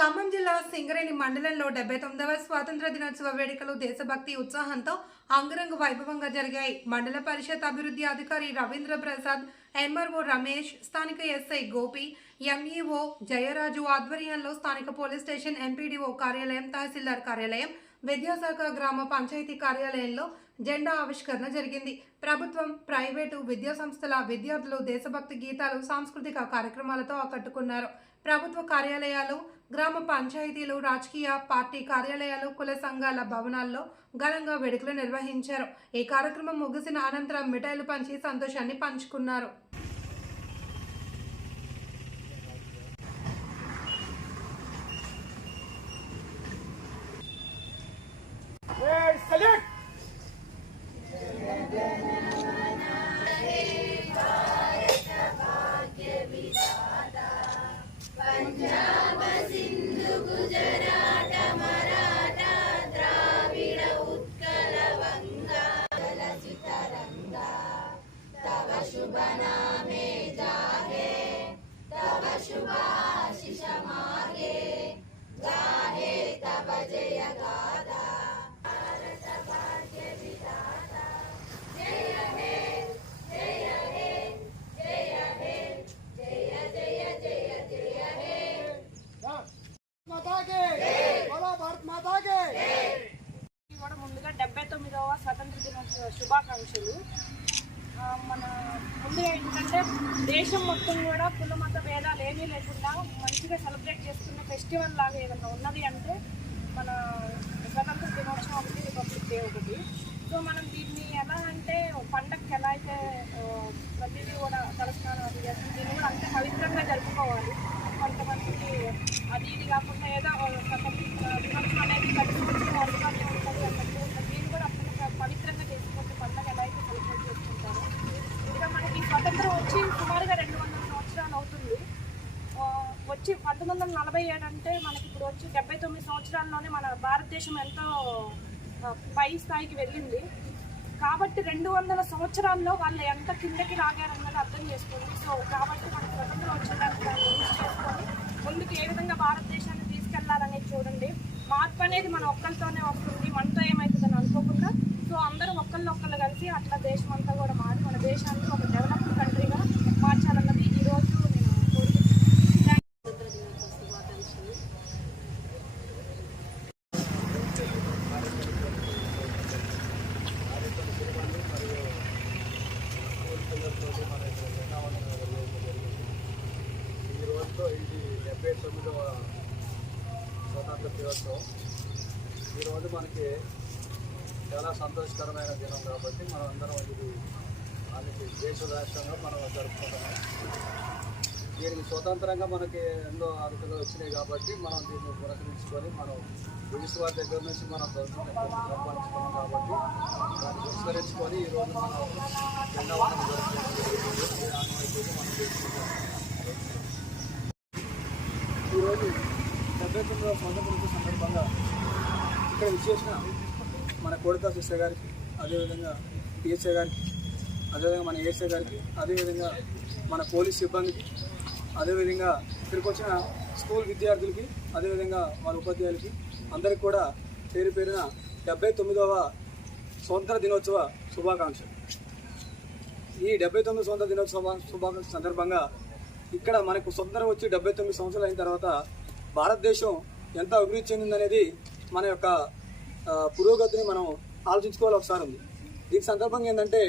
ఖమ్మం జిల్లా సింగరేణి మండలంలో డెబ్బై తొమ్మిదవ స్వాతంత్ర దినోత్సవ వేడుకలు దేశభక్తి ఉత్సాహంతో అంగరంగ వైభవంగా జరిగాయి. మండల పరిషత్ అభివృద్ధి అధికారి రవీంద్ర ప్రసాద్ ఎంఆర్ఓ రమేష్ స్థానిక ఎస్ఐ గోపి ఎంఈఓ జయరాజు ఆధ్వర్యంలో స్థానిక పోలీస్ స్టేషన్ ఎంపీడీఓ కార్యాలయం తహసీల్దార్ కార్యాలయం విద్యాశాఖ గ్రామ పంచాయతీ కార్యాలయంలో జెండా ఆవిష్కరణ జరిగింది. ప్రభుత్వం ప్రైవేటు విద్యా సంస్థల విద్యార్థులు దేశభక్తి గీతాలు సాంస్కృతిక కార్యక్రమాలతో ఆకట్టుకున్నారు. ప్రభుత్వ కార్యాలయాలు గ్రామ పంచాయతీలు రాజకీయ పార్టీ కార్యాలయాలు కుల సంఘాల భవనాల్లో ఘనంగా వేడుకలు నిర్వహించారు. ఈ కార్యక్రమం ముగిసిన అనంతరం మిఠాయిలు పంచి సంతోషాన్ని పంచుకున్నారు. దినోత్సవ శుభాకాంక్షలు. మన ముందుగా ఏంటంటే దేశం మొత్తం కూడా కుల మత భేదాలు ఏమీ లేకుండా మంచిగా సెలబ్రేట్ చేసుకునే ఫెస్టివల్ లాగా ఏదైనా ఉన్నది అంటే మన స్వతంత్ర దినోత్సవం ఒకటి రిపబ్లిక్ డే ఒకటి సో మనం దీన్ని ఎలా అంటే పండగకి ఎలా అయితే ఆ, ప్రతిదీ కూడా తలస్నానం అది చేస్తాం దీన్ని కూడా అంతే పవిత్రంగా జరుపుకోవాలి కొంతమందికి అది ఇది కాకుండా ఏదో స్వతంత్ర దినోత్సవం అనేది ప్రతి సంవత్సరం అందుబాటులో ఉంటుంది అన్నట్టు దీన్ని కూడా అప్పుడు పవిత్రంగా చేసుకుంటే పండగ ఎలా అయితే సెలబ్రేట్ చేసుకుంటారో ఇంకా మనకి స్వతంత్రం వచ్చి సుమారుగా రెండు వందల సంవత్సరాలు అవుతుంది ఆ, వచ్చి పంతొమ్మిది వందల నలభై ఏడు అంటే మనకి ఇప్పుడు వచ్చి డెబ్బై తొమ్మిది సంవత్సరాల్లోనే మన భారతదేశం ఎంతో పై స్థాయికి వెళ్ళింది. కాబట్టి రెండు వందల సంవత్సరాల్లో వాళ్ళు ఎంత కిందకి రాగారన్నది అర్థం చేసుకోండి సో కాబట్టి మన స్వతంత్రం వచ్చేదానికి దాన్ని యూజ్ చేసుకొని ముందుకు ఏ విధంగా భారతదేశాన్ని తీసుకెళ్ళాలనేది చూడండి. మార్పు అనేది మన ఒక్కరితోనే వస్తుంది. మనతో ఏమవుతుందని అనుకోకుండా సో అందరూ ఒక్కళ్ళు ఒక్కళ్ళు కలిసి అట్లా దేశం అంతా కూడా మారి మన దేశానికి ఒక డెవలప్డ్ కంట్రీగా మార్చాలన్నది ఈరోజు నేను కోరుకుంటున్నాను ఈ ఇది డెబ్బై తొమ్మిదవ స్వతంత్ర దినోత్సవం. ఈరోజు మనకి చాలా సంతోషకరమైన దినం కాబట్టి మనం అందరం ఇది మనకి దేశ రాష్ట్రంగా మనం జరుపుకుంటున్నాం. దీనికి స్వతంత్రంగా మనకి ఎన్నో అర్హతలు వచ్చినాయి కాబట్టి మనం దీన్ని పురస్కరించుకొని మనం పోలీసు వారి దగ్గర నుంచి మనం సంపాదించుకున్నాం కాబట్టి దాన్ని పురస్కరించుకొని ఈరోజు మనం జెండా జరుగుతుంది. మనం చేసుకుంటాం ఈరోజు డెబ్బై తొమ్మిదవ స్వాతంత్ర సందర్భంగా ఇక్కడ విశేషణ మన కోడితా సిస్టర్ గారికి అదేవిధంగా పిఎస్ఏ గారికి అదేవిధంగా మన ఏఎస్ఏ గారికి అదేవిధంగా మన పోలీస్ సిబ్బందికి అదేవిధంగా ఇక్కడికి వచ్చిన స్కూల్ విద్యార్థులకి అదేవిధంగా వాళ్ళ ఉపాధ్యాయులకి అందరికి కూడా పేరు పేరున డెబ్బై తొమ్మిదవ స్వతంత్ర దినోత్సవ శుభాకాంక్షలు. ఈ డెబ్బై తొమ్మిది స్వతంత్ర దినోత్సవ శుభాకాంక్ష సందర్భంగా ఇక్కడ మనకు స్వతంత్రం వచ్చి డెబ్బై తొమ్మిది సంవత్సరాలు అయిన తర్వాత భారతదేశం ఎంత అభివృద్ధి చెందిందనేది మన యొక్క పురోగతిని మనం ఆలోచించుకోవాలి ఒకసారి ఉంది. దీనికి సందర్భంగా ఏంటంటే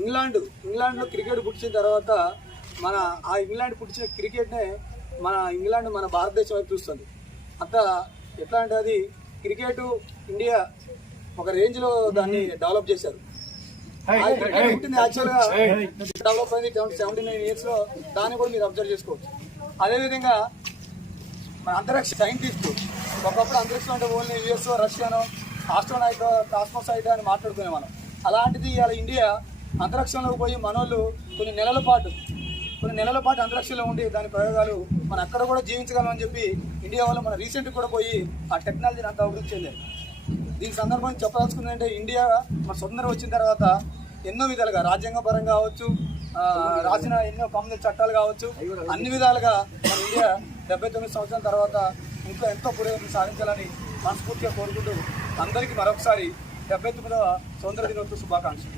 ఇంగ్లాండ్ ఇంగ్లాండ్లో క్రికెట్ పుట్టిన తర్వాత మన ఆ ఇంగ్లాండ్ పుట్టించిన క్రికెట్నే మన ఇంగ్లాండ్ మన భారతదేశం వైపు చూస్తుంది. అంత ఎట్లా అంటే అది క్రికెట్ ఇండియా ఒక రేంజ్లో దాన్ని డెవలప్ చేశారు. యాక్చువల్గా డెవలప్ అయింది సెవెంటీ నైన్ ఇయర్స్లో దాన్ని కూడా మీరు అబ్జర్వ్ చేసుకోవచ్చు. అదేవిధంగా మన అంతరిక్ష సైంటిస్ట్ ఒకప్పుడు అంతరిక్షం అంటే ఓన్లీ యుఎస్ రష్యాను ఆస్ట్రోనైట్ కాస్మోసైట్ అని మాట్లాడుకునే మనం అలాంటిది ఇవాళ ఇండియా అంతరిక్షంలోకి పోయి మనోళ్ళు కొన్ని నెలల పాటు కొన్ని నెలల పాటు అంతరిక్షంలో ఉండి దాని ప్రయోగాలు మనం అక్కడ కూడా జీవించగలం అని చెప్పి ఇండియా వాళ్ళు మన రీసెంట్ కూడా పోయి ఆ టెక్నాలజీని అంత అభివృద్ధి చెందారు. దీని సందర్భంగా చెప్పదలుచుకుంది అంటే ఇండియా మన స్వతంత్రం వచ్చిన తర్వాత ఎన్నో విధాలుగా రాజ్యాంగ పరంగా కావచ్చు రాసిన ఎన్నో కమ్యూనిస్ట్ చట్టాలు కావచ్చు అన్ని విధాలుగా మన ఇండియా డెబ్బై తొమ్మిది సంవత్సరాల తర్వాత ఇంకా ఎంతో పురోగతి సాధించాలని మనస్ఫూర్తిగా కోరుకుంటూ అందరికీ మరొకసారి డెబ్బై తొమ్మిదవ స్వతంత్ర దినోత్సవ శుభాకాంక్షలు.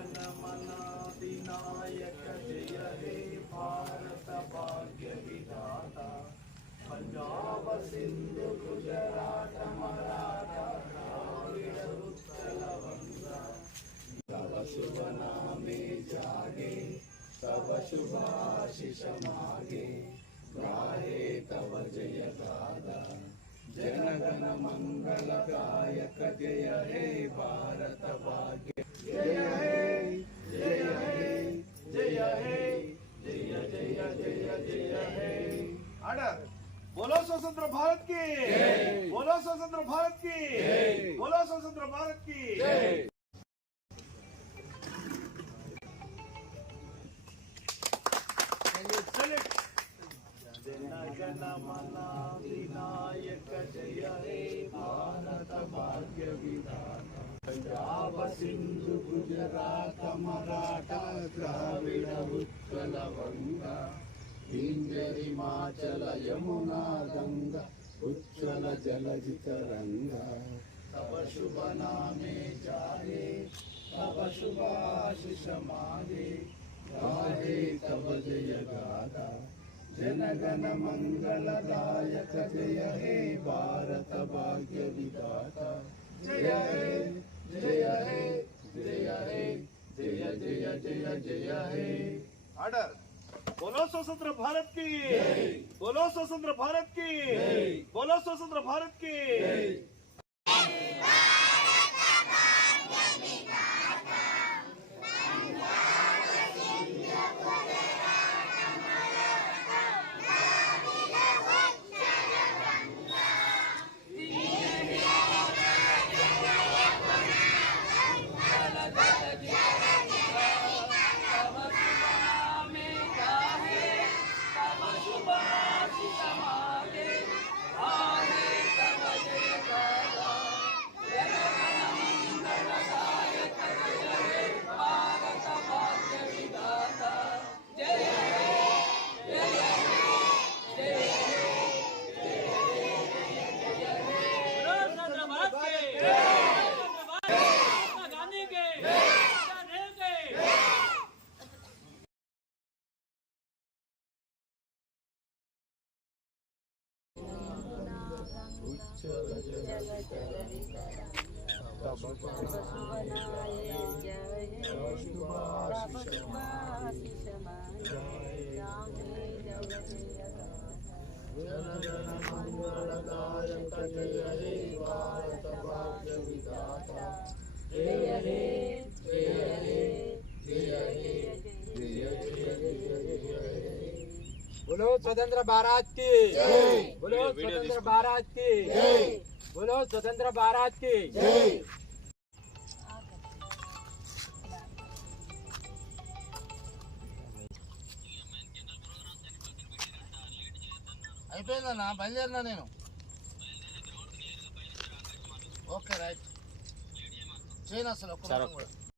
जनमनाधिनायक जय हे भारत भाग्य विधाता पंजाब सिंधु गुजरात मराठा शुभ नामे जागे तब शुभ आशीष मागे गाहे तब जय गादा जनगण मंगल गायक जय हे भारत भाग्य। की। बोलो स्वतंत्र भारत की। बोलो स्वतंत्र भारत की। జన గణ మన వినాయక జయ హే భారత భాగ్య విధాన సింధు గుజరాత మరాఠ ద్రావిడ ఉత్కల వంగ హిందరి యమునా గంగా उज्ज्वल जल जित तब शुभ नामे जाए तब शुभ आशीष मागे गाहे तब जय गाता जन गण मंगल दायक जय हे भारत भाग्य विधाता। जय हे जय हे जय हे जय जय जय जय हे। आर्डर बोलो स्वतंत्र भारत की। बोलो स्वतंत्र भारत की। बोलो स्वतंत्र भारत की। Hey, hey. बोलो स्वतंत्र भारत की बोलो स्वतंत्र भारत की बोलो स्वतंत्र भारत की అయిపోయిందన్నా బయలుదేరినా నేను ఓకే రైట్ చేయను అసలు ఒక్క కూడా